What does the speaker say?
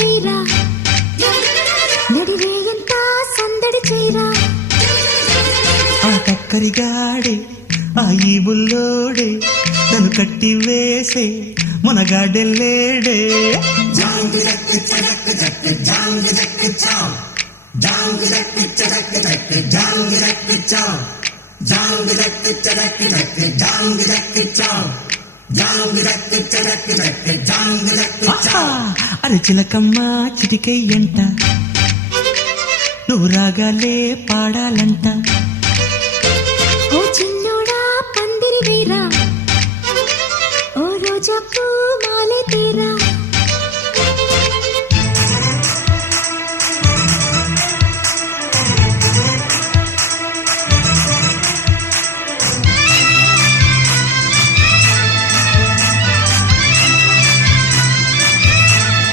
వేరా నడిరేయంతా సందడి చేరా ఆ కక్కరిగాడే ఆ ఈ బుల్లోడే నన్ను కట్టి వేసే మునగాడెల్లేడే అరే చిలకమ్మ చిటికయ్యంట నువ్వు రాగాలే పాడాలంట ఓ చిన్నోడా పందిరి వేరా ఓ రోజా పూ మాలే తేరా